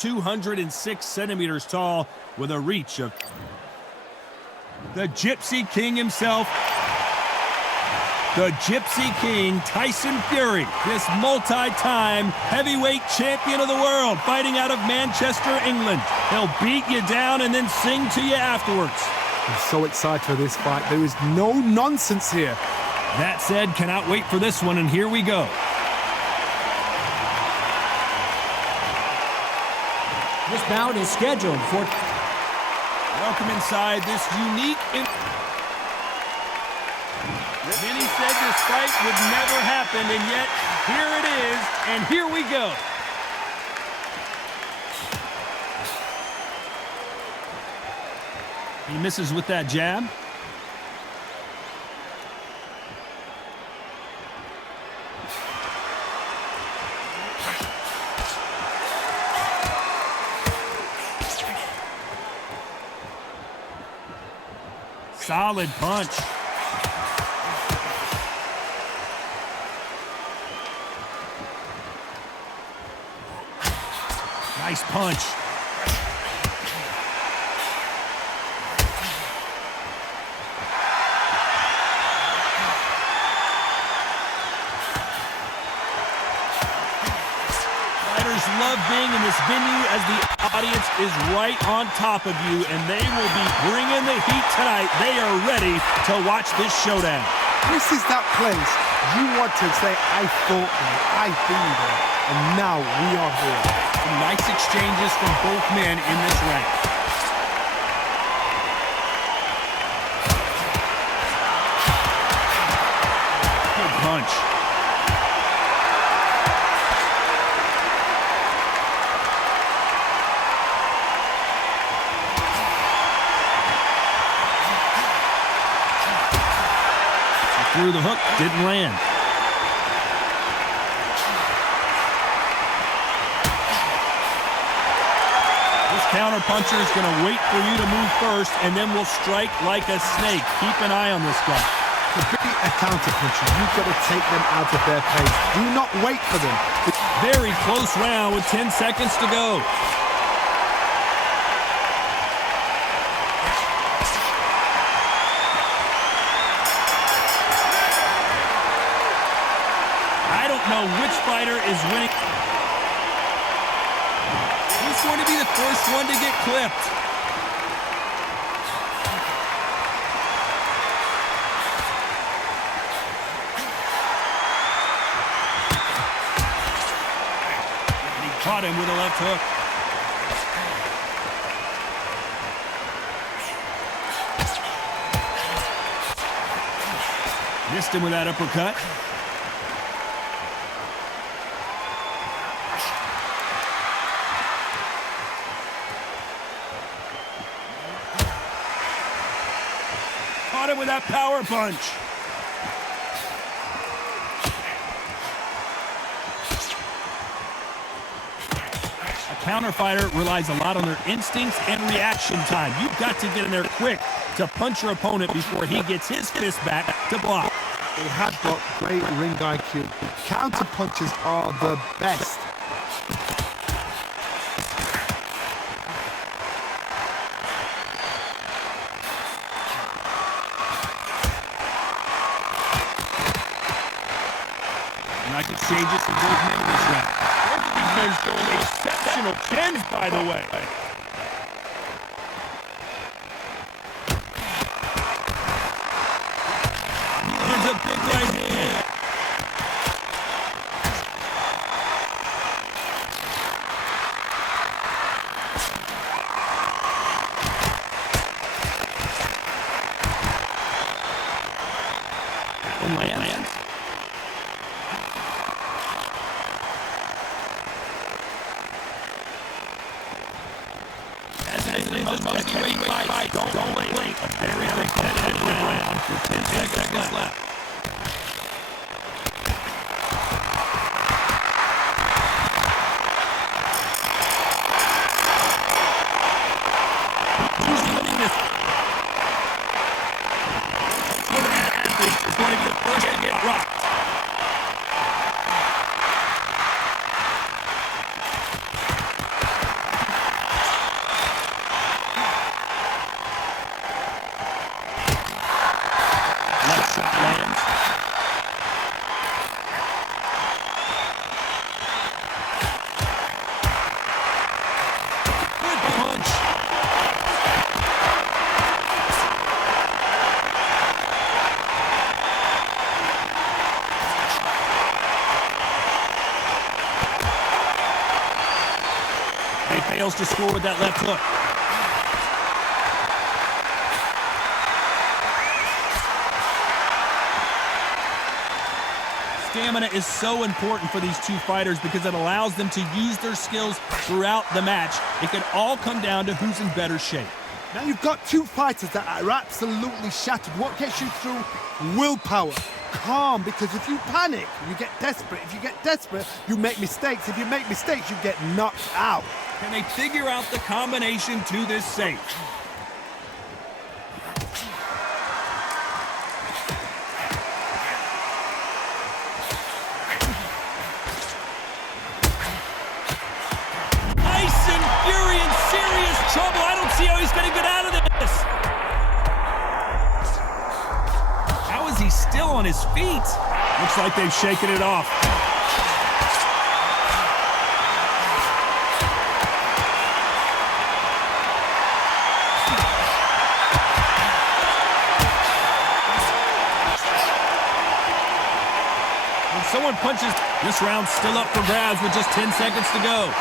206 centimeters tall with a reach of the Gypsy King himself. The Gypsy King, Tyson Fury, this multi-time heavyweight champion of the world, fighting out of Manchester, England. He'll beat you down and then sing to you afterwards. I'm so excited for this fight. There is no nonsense here. That said, cannot wait for this one, and here we go. This bout is scheduled for... Welcome inside this unique... Many said this fight would never happen, and yet here it is, and here we go. He misses with that jab. Solid punch. Nice punch. Fighters love being in this venue as the audience is right on top of you, and they will be bringing the heat tonight. They are ready to watch this showdown. This is that place you want to say, I fought there, I've been there, and now we are here. Some nice exchanges from both men in this round. Good punch. Threw the hook, didn't land. This counter-puncher is going to wait for you to move first, and then will strike like a snake. Keep an eye on this guy. To be a counter-puncher, you've got to take them out of their pace. Do not wait for them. Very close round with 10 seconds to go. I don't know which fighter is winning. Who's going to be the first one to get clipped? And he caught him with a left hook. Missed him with that uppercut. Caught him with that power punch. A counter fighter relies a lot on their instincts and reaction time. You've got to get in there quick to punch your opponent before he gets his fist back to block. They have got great ring IQ. Counter punches are the best. Nice exchanges from both men in this round. Both of these men showing exceptional chins, by the way. There's a big right hand. One lands. Most heavyweight fights don't blink. A very competitive round with 10 seconds left. Who's winning this? Is going to be the first to get rocked. He fails to score with that left hook. Stamina is so important for these two fighters because it allows them to use their skills throughout the match. It can all come down to who's in better shape. Now you've got two fighters that are absolutely shattered. What gets you through? Willpower. Calm, because if you panic, you get desperate. If you get desperate, you make mistakes. If you make mistakes, you get knocked out. Can they figure out the combination to this safe? Tyson Fury in serious trouble. I don't see how he's going to get out of this. How is he still on his feet? Looks like they've shaken it off. When someone punches, this round's still up for grabs with just 10 seconds to go.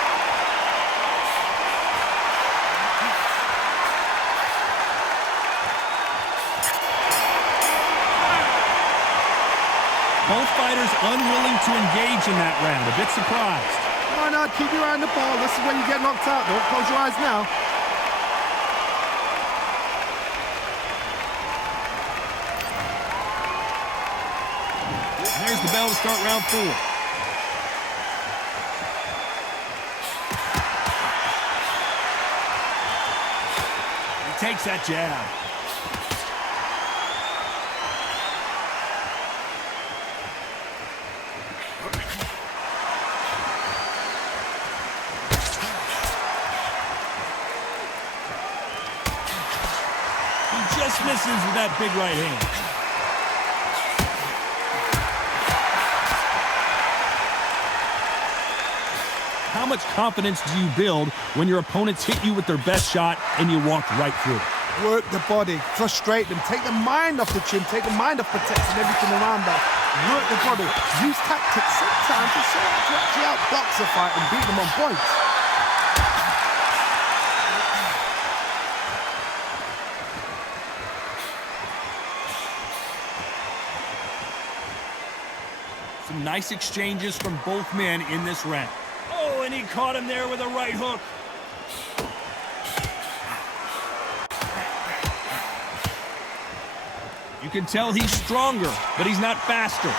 Both fighters unwilling to engage in that round. A bit surprised. No, keep your eye on the ball. This is when you get knocked out. Don't close your eyes now. And there's the bell to start round 4. He takes that jab. Just misses with that big right hand. How much confidence do you build when your opponents hit you with their best shot and you walk right through it? Work the body, frustrate them, take the mind off the chin, take the mind off protecting everything around that. Work the body, use tactics sometimes to actually outbox a fight and beat them on points. Some nice exchanges from both men in this round. Oh, and he caught him there with a right hook. You can tell he's stronger, but he's not faster.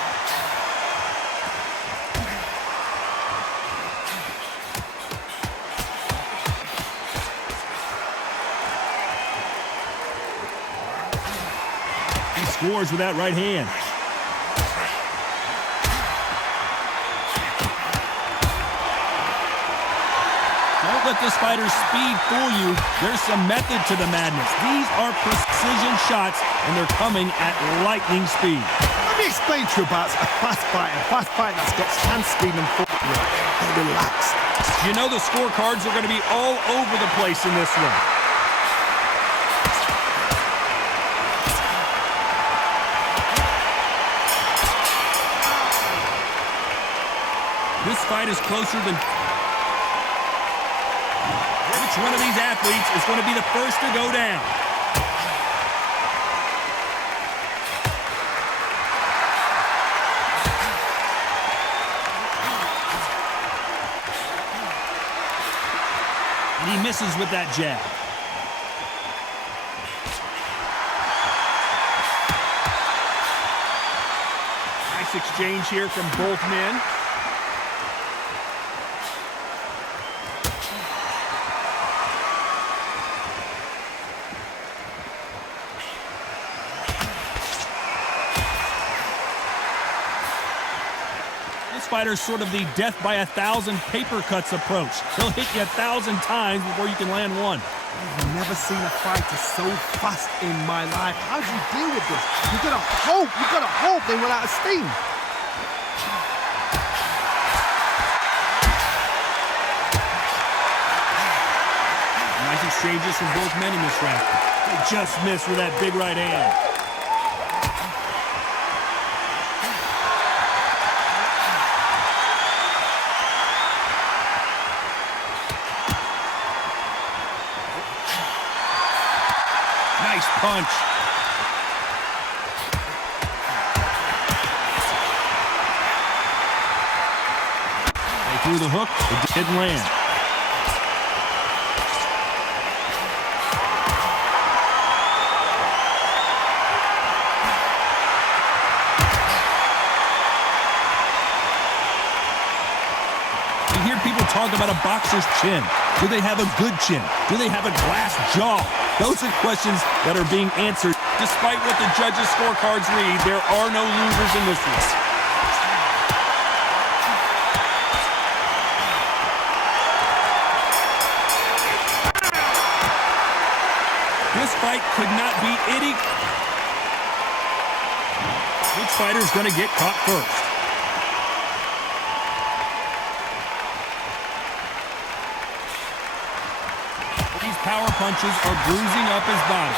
He scores with that right hand. Don't let this fighter's speed fool you. There's some method to the madness. These are precision shots, and they're coming at lightning speed. Let me explain to you about a fast fighter. A fast fighter that's got hand speed and footwork. They're relaxed. You know the scorecards are going to be all over the place in this one. This fight is closer than... Which one of these athletes is going to be the first to go down? And he misses with that jab. Nice exchange here from both men. Fighter's sort of the death by 1,000 paper cuts approach. He'll hit you 1,000 times before you can land one. I've never seen a fighter so fast in my life. How do you deal with this? You've got to hope they run out of steam. Nice exchanges from both men in this round. They just missed with that big right hand. Nice punch. They threw the hook. It didn't land. You hear people talk about a boxer's chin. Do they have a good chin? Do they have a glass jaw? Those are questions that are being answered. Despite what the judges' scorecards read, there are no losers in this one. This fight could not be any... Which fighter's going to get caught first? These power punches are bruising up his body.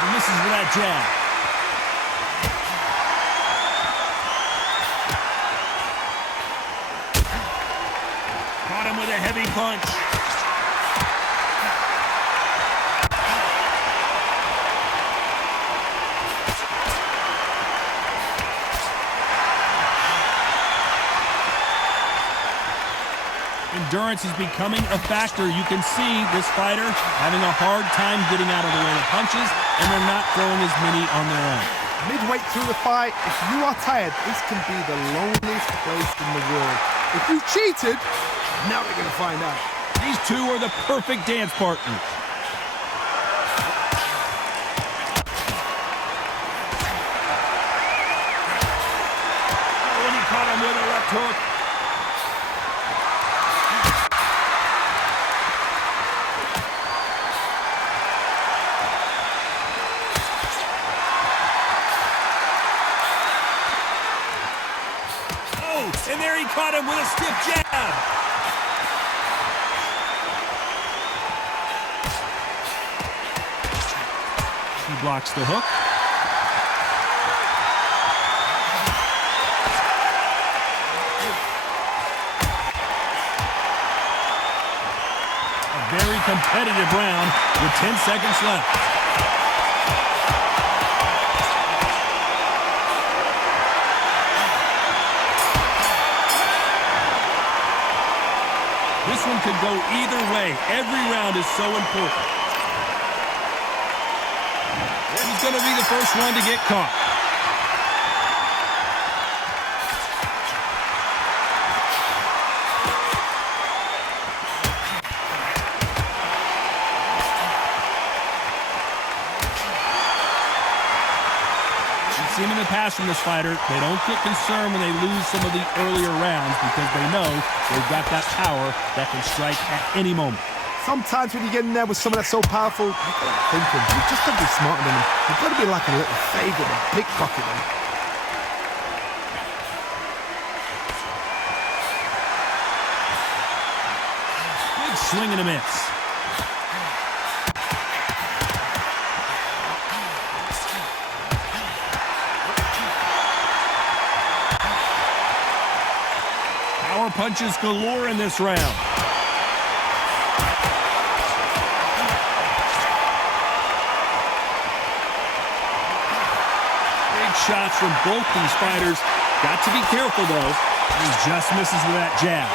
And this is with that jab. Caught him with a heavy punch. Endurance is becoming a factor. You can see this fighter having a hard time getting out of the way of punches, and they're not throwing as many on their own. Midway through the fight, if you are tired, this can be the loneliest place in the world. If you cheated, now they're going to find out. These two are the perfect dance partners. Oh, and he caught him with a left hook. And there he caught him with a stiff jab. He blocks the hook. A very competitive round with 10 seconds left. This one could go either way. Every round is so important. He's going to be the first one to get caught. We've seen in the past from this fighter, they don't get concerned when they lose some of the earlier rounds because they know they've got that power that can strike at any moment. Sometimes when you get in there with someone that's so powerful, you've got to think him. You just got to be smarter than him. You've got to be like a little faggot and pickpocket him. Big swing and a miss. Power punches galore in this round. Big shots from both these fighters. Got to be careful, though. He just misses with that jab.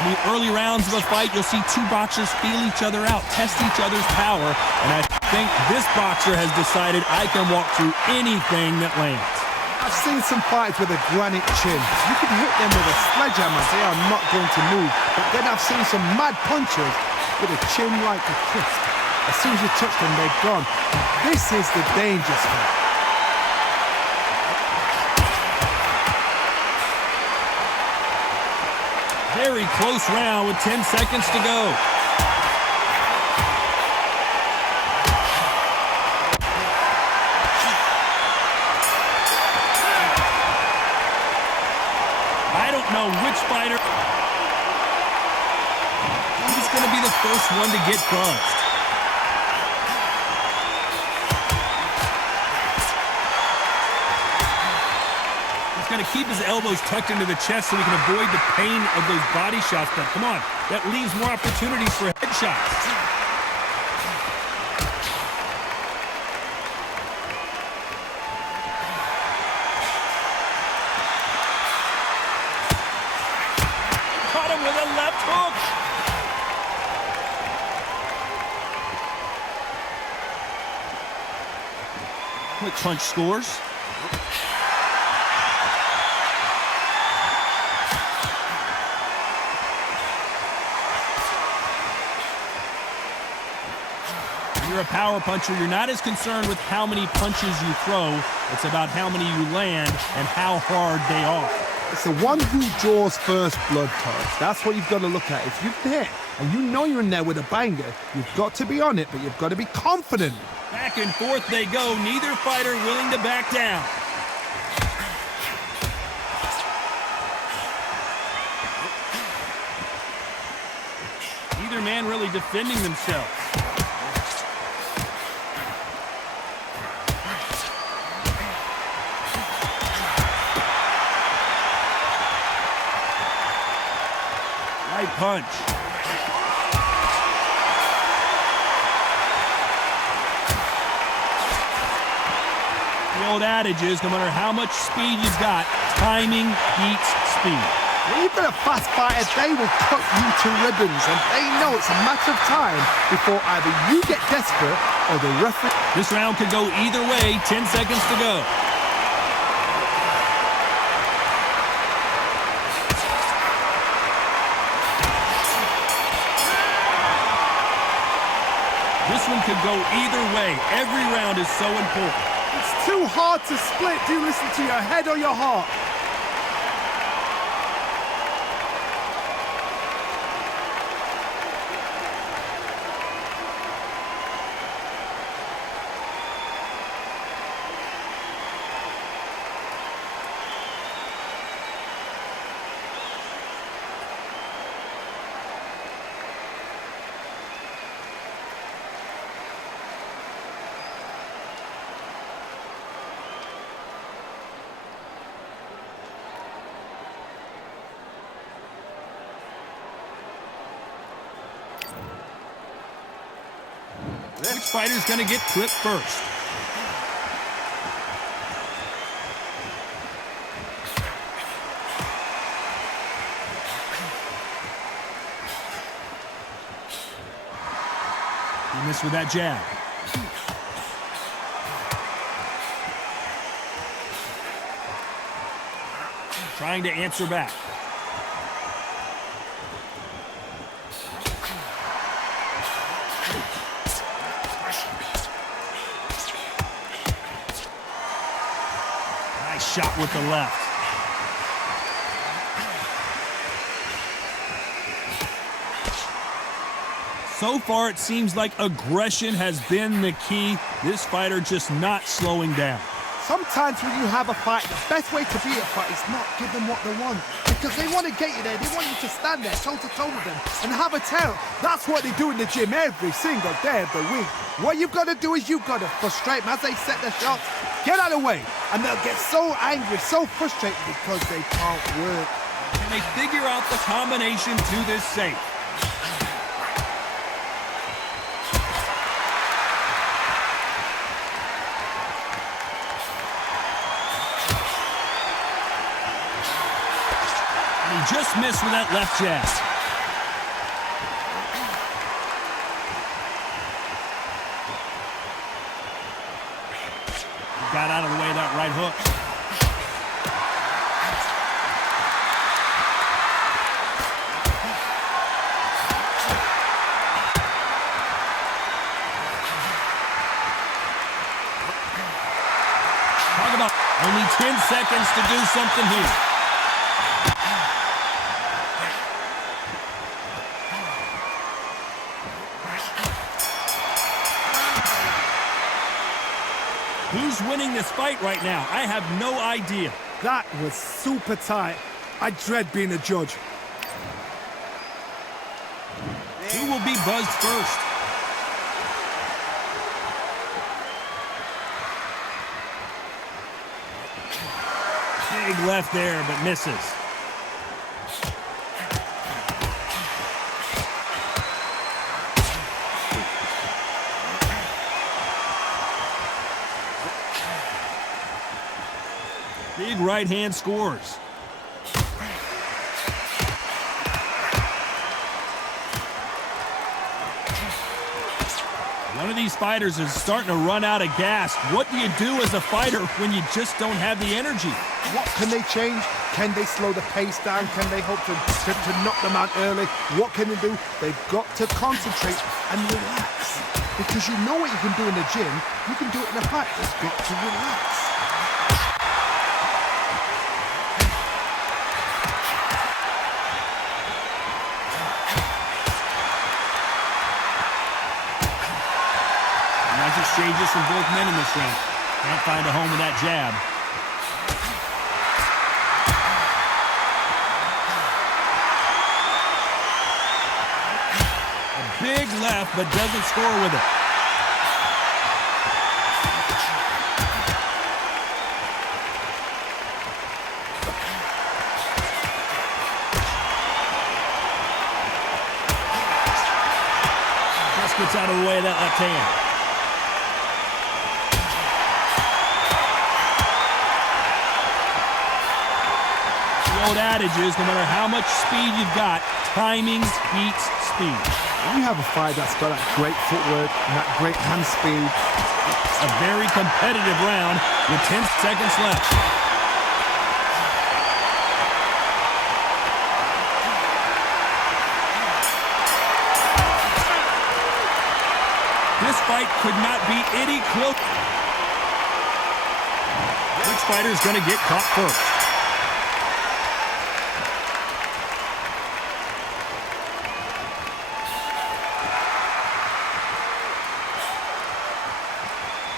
In the early rounds of a fight, you'll see two boxers feel each other out, test each other's power, and I think this boxer has decided I can walk through anything that lands. I've seen some fights with a granite chin. You can hit them with a sledgehammer, they are not going to move. But then I've seen some mad punchers with a chin like a crisp. As soon as you touch them, they're gone. This is the dangerous fight. Very close round with 10 seconds to go. know which fighter who's going to be the first one to get buzzed. He's going to keep his elbows tucked into the chest so he can avoid the pain of those body shots. But come on, that leaves more opportunities for headshots. With a left hook. Quick punch scores. When you're a power puncher, you're not as concerned with how many punches you throw. It's about how many you land and how hard they are. It's the one who draws first blood cards. That's what you've got to look at. If you're there and you know you're in there with a banger, you've got to be on it, but you've got to be confident. Back and forth they go, neither fighter willing to back down. Neither man really defending themselves. Right punch. The old adage is, no matter how much speed you've got, timing beats speed. When you've got a fast fighter, they will cut you to ribbons, and they know it's a matter of time before either you get desperate or the referee. This round could go either way. 10 seconds to go. This one could go either way. Every round is so important. It's too hard to split. Do you listen to your head or your heart? Which fighter's going to get clipped first? He missed with that jab. Trying to answer back. Shot with the left. So far, it seems like aggression has been the key. This fighter just not slowing down. Sometimes when you have a fight, the best way to beat a fight is not give them what they want. Because they want to get you there. They want you to stand there toe-to-toe with them and have a tell. That's what they do in the gym every single day of the week. What you've got to do is you've got to frustrate them as they set their shots. Get out of the way. And they'll get so angry, so frustrated because they can't work. Can they figure out the combination to this safe? And he just missed with that left jab. Got out of the way of that right hook. Talk about only 10 seconds to do something here. Who's winning this fight right now? I have no idea. That was super tight. I dread being a judge. Who will be buzzed first? Big left there, but misses. Big right hand scores. One of these fighters is starting to run out of gas. What do you do as a fighter when you just don't have the energy? What can they change? Can they slow the pace down? Can they hope to knock them out early? What can they do? They've got to concentrate and relax. Because you know what you can do in the gym, you can do it in a fight. They've got to relax. Nice exchanges from both men in this round. Can't find a home with that jab. A big left, but doesn't score with it. Just gets out of the way of that left hand. Old adage is no matter how much speed you've got, timing beats speed. When you have a fight that's got that great footwork and that great hand speed. A very competitive round with 10 seconds left. This fight could not be any closer. Which fighter is going to get caught first?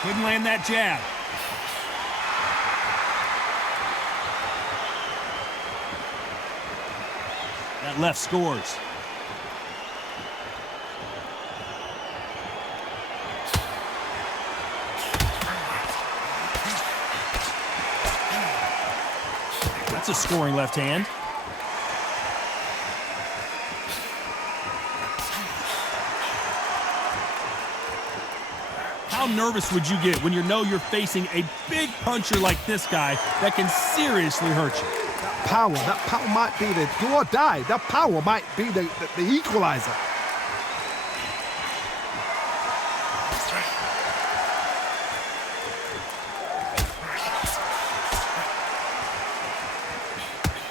Couldn't land that jab. That left scores. That's a scoring left hand. How nervous would you get when you know you're facing a big puncher like this guy that can seriously hurt you? That power might be the do or die. That power might be the equalizer.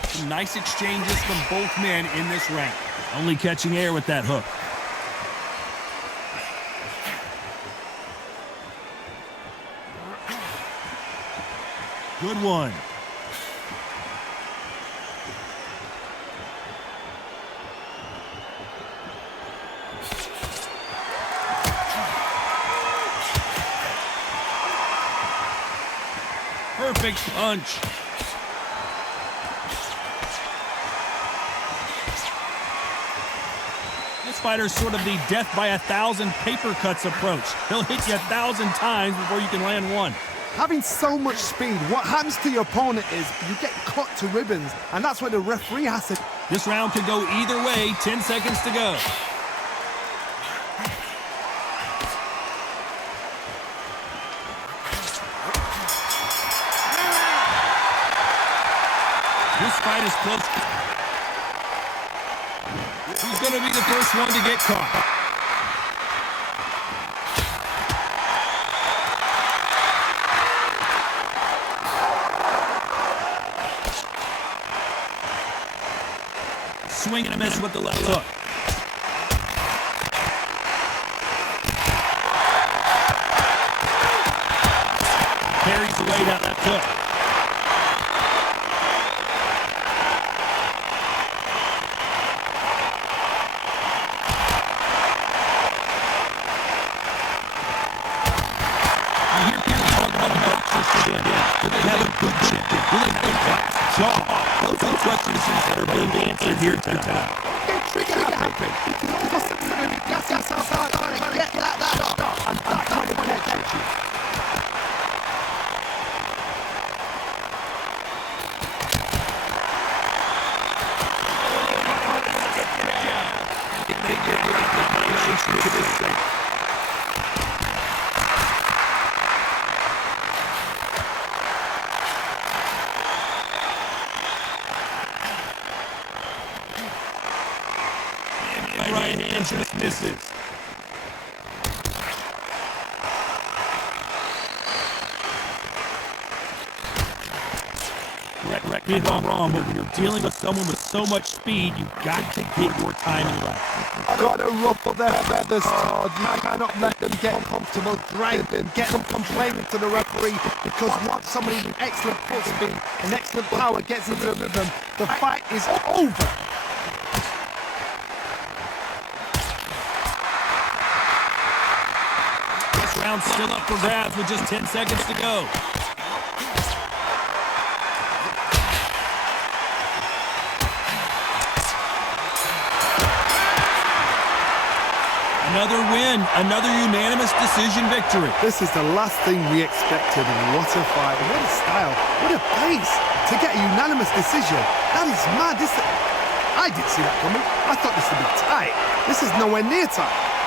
Some nice exchanges from both men in this round. Only catching air with that hook. Good one. Perfect punch. This fighter's sort of the death by 1,000 paper cuts approach. He'll hit you 1,000 times before you can land one. Having so much speed, what happens to your opponent is you get cut to ribbons, and that's where the referee has to... This round could go either way, 10 seconds to go. This fight is close. Who's going to be the first one to get caught? Swing and a miss with the left hook. Carries the weight out left hook. You hear people talk about boxers today. Do they have a good chin? Do they have a class jaw? Those are questions that are being answered here tonight. Get trigger happy. You can almost gas outside and get that shot. And that kind of catch you. Right hand just misses. Correct me if I'm wrong, but when you're dealing with someone with so much speed, you've got to get your timing right. Gotta ruffle their feathers, Todd. You cannot let them get comfortable, drag them, get them complaining to the referee, because once somebody with excellent foot speed and excellent power gets into the rhythm, the fight is over. This round's still up for grabs with just 10 seconds to go. Another win, another unanimous decision victory. This is the last thing we expected. What a fight, what a style, what a pace to get a unanimous decision. That is mad. I didn't see that coming. I thought this would be tight. This is nowhere near tight.